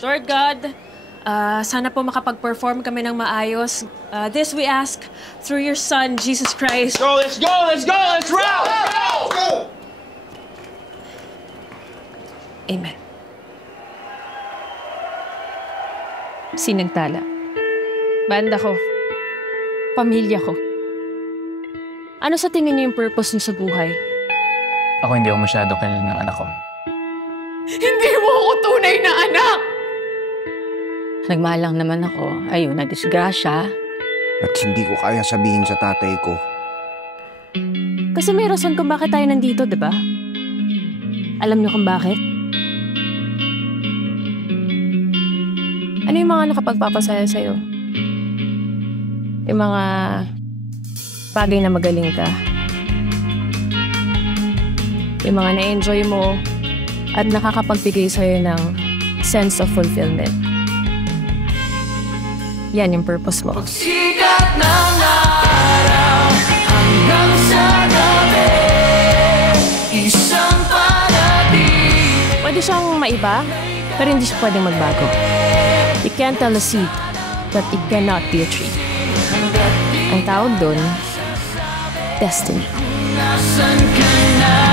Lord God, sana po makapag-perform kami ng maayos. This we ask through your Son, Jesus Christ. Let's go! Let's go! Let's roll! Let's go! Amen. Sinagtala. Banda ko. Pamilya ko. Ano sa tingin niyo yung purpose niyo sa buhay? Ako hindi ako masyado kilala ng anak ko. Hindi mo ako tunay na anak! Nagmahal lang naman ako. Ayun, na-disgrasya. At hindi ko kaya sabihin sa tatay ko. Kasi may rason kung bakit tayo nandito, di ba? Alam niyo kung bakit? Ano yung mga nakapagpapasaya sa'yo? Yung mga bagay na magaling ka. Yung mga na-enjoy mo at nakakapagbigay sa'yo ng sense of fulfillment. Yan yung purpose mo. Pagsikat ng araw hanggang sa gabi, isang parating. Pwede siyang maiba, pero hindi siya pwedeng magbago. You can't tell a seed that it cannot be a tree. Ang tawag doon, destiny. Nasaan ka na?